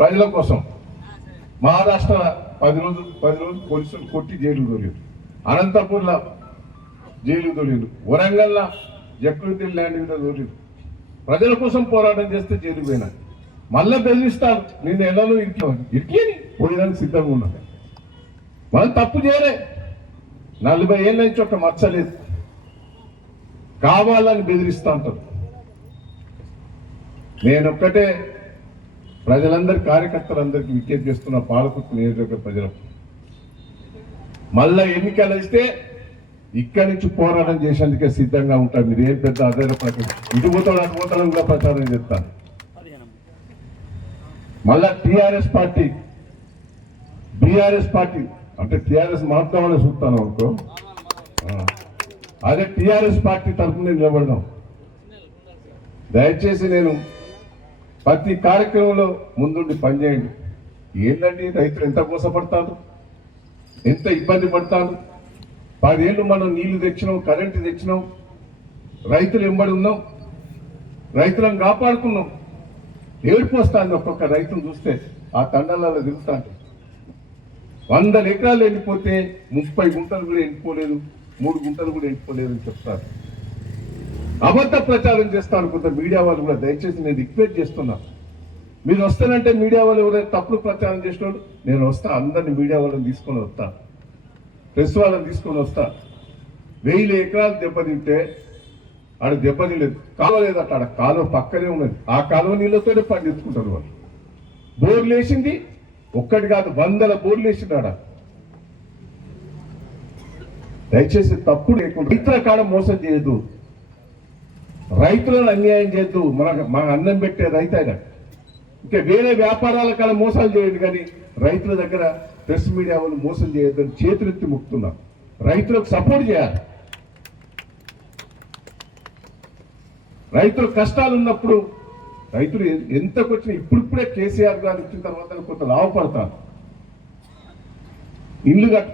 ప్రజల కోసం మహారాష్ట్ర 10 రోజులు పోలీసులు కొట్టి జైలు తోలేరు, అనంతపూర్లో జైలు తోలేరు, వరంగల్లో జక్రుద్దీన్ ల్యాండ్ మీద తోలేరు. ప్రజల కోసం పోరాటం చేస్తే జైలు పోయినా మళ్ళా బెదిరిస్తారు, నేను ఎలానో ఇరికి పోయడానికి సిద్ధంగా ఉన్నా. మనం తప్పు చేయలే, 40 ఏళ్ళ నుంచి ఒక మచ్చలేదు, కావాలని బెదిరిస్తా ఉంటారు. నేనొక్కటే ప్రజలందరి కార్యకర్తలందరికీ విజ్ఞప్తి చేస్తున్న పాలకుర్తి నియోజకవర్గ ప్రజలకు, మళ్ళా ఎన్నికలు వస్తే ఇక్కడి నుంచి పోరాటం చేసేందుకే సిద్ధంగా ఉంటారు. మీరు ఏం పెద్ద ఆధారపడకండి, ఇటు పోతాడు అటు పోతాడు కూడా ప్రచారం చేస్తాను. మళ్ళా టీఆర్ఎస్ పార్టీ బీఆర్ఎస్ పార్టీ అంటే టీఆర్ఎస్ మార్పుదామని చూస్తాను అనుకో, అదే టీఆర్ఎస్ పార్టీ తరఫున నిలబడదాం. దయచేసి నేను ప్రతి కార్యక్రమంలో ముందుండి పనిచేయండి. ఏంటండి రైతులు ఎంత మోసపడతారు, ఎంత ఇబ్బంది పడతారు. 10 ఏళ్ళు మనం నీళ్లు తెచ్చినాం, కరెంటు తెచ్చినాం, రైతులు ఎంబడి ఉన్నాం, రైతులను కాపాడుకున్నాం. ఏడుపు వస్తుంది ఒక్కొక్క రైతును చూస్తే, ఆ తండాలలో తిరుగుతాంటే 100 ఎకరాలు ఎండిపోతే 30 గుంటలు కూడా ఎండిపోలేదు, 3 గుంటలు కూడా ఎండిపోలేదు అని చెప్తారు. అబద్ధ ప్రచారం చేస్తారు కొంత మీడియా వాళ్ళు కూడా. దయచేసి నేను రిక్వెస్ట్ చేస్తున్నా, మీరు వస్తానంటే మీడియా వాళ్ళు ఎవరైనా తప్పుడు ప్రచారం చేసినోడు నేను వస్తా, అందరినీ మీడియా వాళ్ళని తీసుకొని వస్తా, ప్రెస్ వాళ్ళని తీసుకొని వస్తా. 1000 ఎకరాలు దెబ్బతింటే ఆడ దెబ్బతిలేదు, కాలువ లేదు అట్లా, ఆడ కాలువ పక్కనే ఉన్నది, ఆ కాలువ నీళ్ళతోనే పండించుకుంటారు వాళ్ళు. బోర్లు వేసింది ఒక్కటి కాదు, 100 బోర్లు వేసింది ఆడ. దయచేసి తప్పు లేకుండా రైతుల కాడ మోసం చేయదు, రైతులను అన్యాయం చేయొద్దు. మన అన్నం పెట్టే రైతు ఆయన. ఇంకా వేరే వ్యాపారాల కాడ మోసాలు చేయండి, కానీ రైతుల దగ్గర ప్రెస్ మీడియా వాళ్ళు మోసం చేయొద్దని చేతులెత్తి మొక్కుతున్నాం. రైతులకు సపోర్ట్ చేయాలి. రైతులు కష్టాలు ఉన్నప్పుడు రైతులు ఎంతకు వచ్చినా ఇప్పుడిప్పుడే కేసీఆర్ గారు వచ్చిన తర్వాత కొంత లాభపడతారు. ఇల్లు కట్టుకు